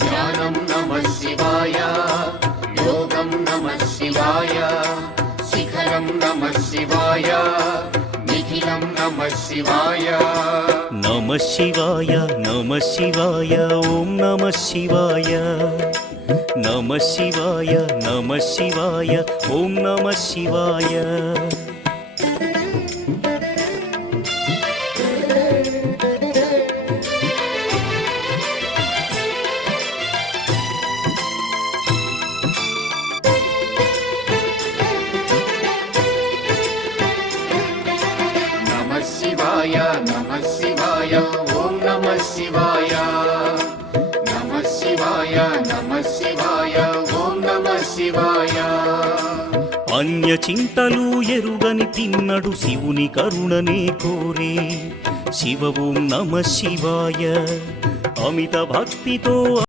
ధ్యానం నమః శివాయ, యోగం నమః శివాయ, శిఖరం నమః శివాయ, నిఖిలం నమః శివాయ. నమః శివాయ నమః శివాయ ఓం నమః శివాయ. నమః శివాయ నమః శివాయ ఓం నమః శివాయ. నమః శివాయ నమః శివాయ ఓం నమః శివాయ. నమః శివాయ నమః శివాయ ఓం నమః శివాయ. అన్య చింతలు ఎరుగని తిన్నడు శివుని కరుణనే కోరే. శివ ఓం నమః శివాయ. అమిత భక్తితో